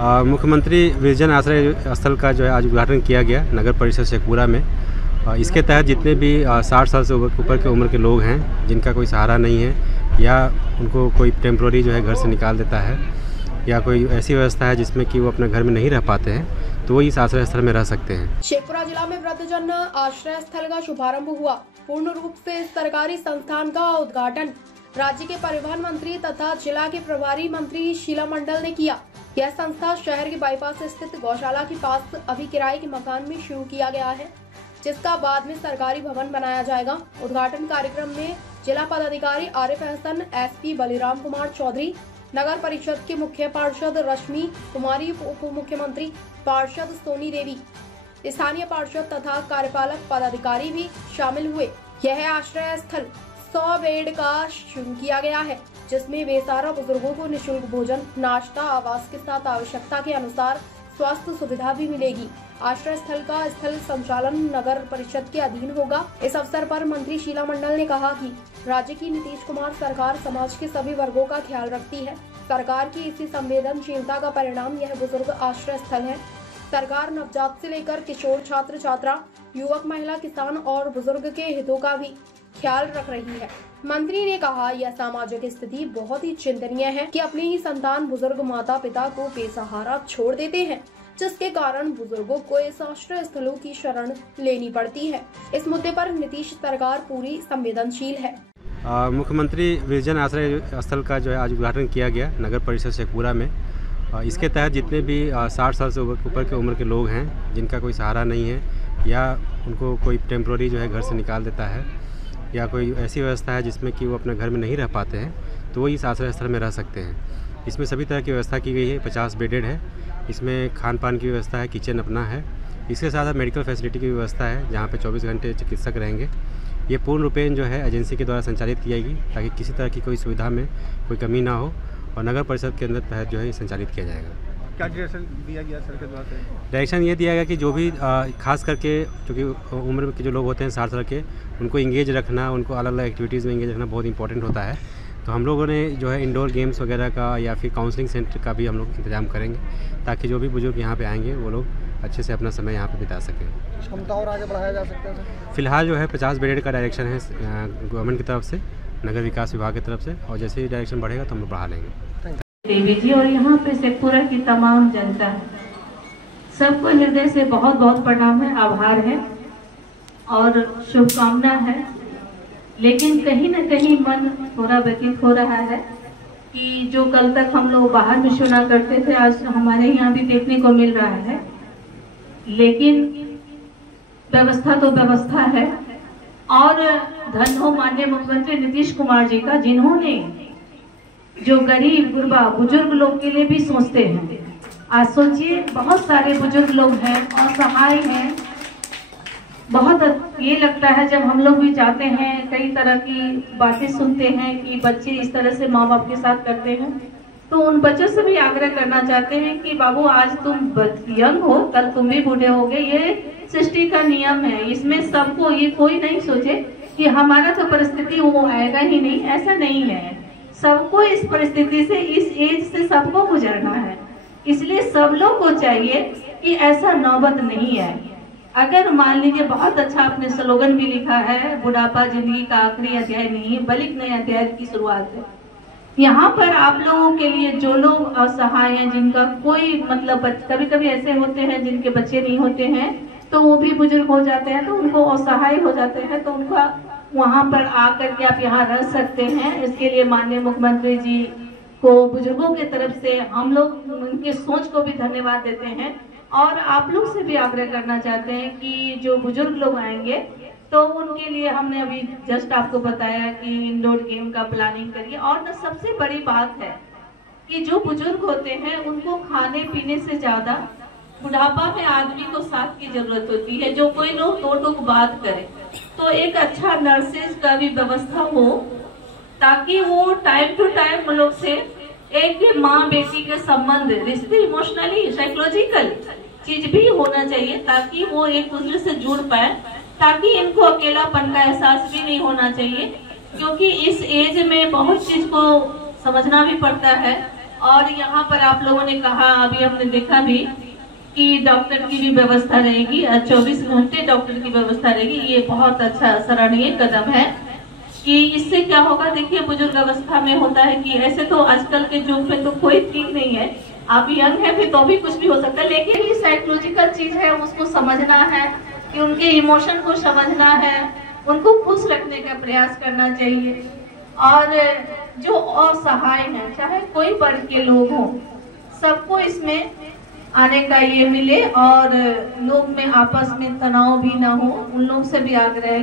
मुख्यमंत्री विजन आश्रय स्थल का जो है आज उद्घाटन किया गया नगर परिषद शेखपुरा में। इसके तहत जितने भी 60 साल से ऊपर के उम्र के लोग हैं जिनका कोई सहारा नहीं है या उनको कोई टेम्प्रोरी जो है घर से निकाल देता है या कोई ऐसी व्यवस्था है जिसमें कि वो अपने घर में नहीं रह पाते हैं तो वो इस आश्रय स्थल में रह सकते हैं। शेखपुरा जिला में वृद्धजन आश्रय स्थल का शुभारंभ हुआ। पूर्ण रूप से इस सरकारी संस्थान का उद्घाटन राज्य के परिवहन मंत्री तथा जिला के प्रभारी मंत्री शीला मंडल ने किया। यह संस्था शहर के बाईपास स्थित गौशाला के पास अभी किराए के मकान में शुरू किया गया है, जिसका बाद में सरकारी भवन बनाया जाएगा। उद्घाटन कार्यक्रम में जिला पदाधिकारी आरिफ हसन, एसपी बलिराम कुमार चौधरी, नगर परिषद के मुख्य पार्षद रश्मि कुमारी, उप मुख्यमंत्री पार्षद सोनी देवी, स्थानीय पार्षद तथा कार्यपालक पदाधिकारी भी शामिल हुए। यह आश्रय स्थल 100 बेड का शुरू किया गया है, जिसमें बेसहारा बुजुर्गों को निःशुल्क भोजन, नाश्ता, आवास के साथ आवश्यकता के अनुसार स्वास्थ्य सुविधा भी मिलेगी। आश्रय स्थल का स्थल संचालन नगर परिषद के अधीन होगा। इस अवसर पर मंत्री शीला मंडल ने कहा कि राज्य की नीतीश कुमार सरकार समाज के सभी वर्गों का ख्याल रखती है। सरकार की इसी संवेदनशीलता का परिणाम यह बुजुर्ग आश्रय स्थल है। सरकार नवजात से लेकर किशोर, छात्र छात्रा, युवक, महिला, किसान और बुजुर्ग के हितों का भी ख्याल रख रही है। मंत्री ने कहा, यह सामाजिक स्थिति बहुत ही चिंतनीय है कि अपने ही संतान बुजुर्ग माता पिता को बेसहारा छोड़ देते हैं, जिसके कारण बुजुर्गों को इस आश्रय स्थलों की शरण लेनी पड़ती है। इस मुद्दे पर नीतीश सरकार पूरी संवेदनशील है। मुख्यमंत्री विजन आश्रय स्थल का जो है आज उद्घाटन किया गया नगर परिषद शेखपुरा में। इसके तहत जितने भी 60 साल से ऊपर के उम्र के लोग हैं जिनका कोई सहारा नहीं है या उनको कोई टेम्प्रोरी जो है घर से निकाल देता है या कोई ऐसी व्यवस्था है जिसमें कि वो अपने घर में नहीं रह पाते हैं तो वो इस आश्रय स्थल में रह सकते हैं। इसमें सभी तरह की व्यवस्था की गई है। 50 बेडेड है। इसमें खान पान की व्यवस्था है, किचन अपना है। इसके साथ साथ मेडिकल फैसिलिटी की व्यवस्था है जहाँ पे 24 घंटे चिकित्सक रहेंगे। ये पूर्ण रूपेण जो है एजेंसी के द्वारा संचालित की जाएगी ताकि किसी तरह की कोई सुविधा में कोई कमी ना हो और नगर परिषद के अंदर तहत जो है ये संचालित किया जाएगा। क्या डायरेक्शन दिया गया सर के द्वारा से? डायरेक्शन ये दिया गया कि जो भी खास करके क्योंकि उम्र के जो लोग होते हैं 60 साल के, उनको इंगेज रखना, उनको अलग अलग एक्टिविटीज़ में इंगेज रखना बहुत इंपॉर्टेंट होता है। तो हम लोगों ने जो है इंडोर गेम्स वगैरह का या फिर काउंसलिंग सेंटर का भी हम लोग इंतजाम करेंगे ताकि जो भी बुजुर्ग यहाँ पे आएंगे वो लोग अच्छे से अपना समय यहाँ पे बिता सकें। क्षमता और आगे बढ़ाया जा सकता है? फिलहाल जो है 50 बेडेड का डायरेक्शन है गवर्नमेंट की तरफ से, नगर विकास विभाग की तरफ से, और जैसे ही डायरेक्शन बढ़ेगा तो हम लोग बढ़ा लेंगे। देवी जी और यहाँ पे शेखपुरा की तमाम जनता, सबको हृदय से बहुत बहुत प्रणाम है, आभार है और शुभकामना है। लेकिन कहीं ना कहीं मन थोड़ा व्यतीत हो रहा है कि जो कल तक हम लोग बाहर में सुना करते थे आज हमारे यहाँ भी देखने को मिल रहा है। लेकिन व्यवस्था तो व्यवस्था है और धन हो माननीय मुख्यमंत्री नीतीश कुमार जी का, जिन्होंने जो गरीब गुरबा बुजुर्ग लोग के लिए भी सोचते हैं। आज सोचिए बहुत सारे बुजुर्ग लोग हैं, असहाय हैं। बहुत ये लगता है जब हम लोग भी जाते हैं, कई तरह की बातें सुनते हैं कि बच्चे इस तरह से माँ बाप के साथ करते हैं, तो उन बच्चों से भी आग्रह करना चाहते हैं कि बाबू आज तुम यंग हो, कल तुम भी बूढ़े होगे। ये सृष्टि का नियम है, इसमें सबको, ये कोई नहीं सोचे कि हमारा तो परिस्थिति वो आएगा ही नहीं, ऐसा नहीं है। सबको इस परिस्थिति से, इस एज से सबको गुजरना है। इसलिए सब लोग को चाहिए कि ऐसा नौबत नहीं है। अगर मान लीजिए, बहुत अच्छा आपने स्लोगन भी लिखा है, बुढ़ापा जिंदगी का आखिरी अध्याय नहीं है बल्कि नए अध्याय की शुरुआत है। यहाँ पर आप लोगों के लिए जो लोग असहाय हैं, जिनका कोई मतलब, कभी कभी ऐसे होते हैं जिनके बच्चे नहीं होते हैं तो वो भी बुजुर्ग हो जाते हैं, तो उनको असहाय हो जाते हैं, तो उनका वहाँ पर आकर के आप यहाँ रह सकते हैं। इसके लिए माननीय मुख्यमंत्री जी को बुजुर्गों की तरफ से हम लोग उनकी सोच को भी धन्यवाद देते हैं और आप लोग से भी आग्रह करना चाहते हैं कि जो बुजुर्ग लोग आएंगे तो उनके लिए हमने अभी जस्ट आपको बताया कि इंडोर गेम का प्लानिंग करिए। और न सबसे बड़ी बात है कि जो बुजुर्ग होते हैं उनको खाने पीने से ज्यादा बुढ़ापा में आदमी को साथ की जरूरत होती है। जो कोई लोग दो टूक बात करे तो एक अच्छा नर्सेज का भी व्यवस्था हो ताकि वो टाइम टू टाइम हम लोग से एक माँ बेटी के संबंध, रिश्ते, इमोशनली साइकोलॉजिकल चीज भी होना चाहिए ताकि वो एक दूसरे से जुड़ पाए, ताकि इनको अकेलापन का एहसास भी नहीं होना चाहिए। क्योंकि इस एज में बहुत चीज को समझना भी पड़ता है और यहाँ पर आप लोगों ने कहा, अभी हमने देखा भी कि डॉक्टर की भी व्यवस्था रहेगी, 24 घंटे डॉक्टर की व्यवस्था रहेगी। ये बहुत अच्छा सराहनीय कदम है कि इससे क्या होगा। देखिए बुजुर्ग अवस्था में होता है कि ऐसे तो आजकल के युग में तो कोई ठीक नहीं है, आप यंग है फिर तो भी कुछ भी हो सकता है, लेकिन ये साइकोलॉजिकल चीज है, उसको समझना है कि उनके इमोशन को समझना है, उनको खुश रखने का प्रयास करना चाहिए। और जो असहाय है, चाहे कोई वर्ग के लोग हों, सबको इसमें आने का ये मिले और लोग में आपस में तनाव भी ना हो, उन लोग से भी आग्रह है।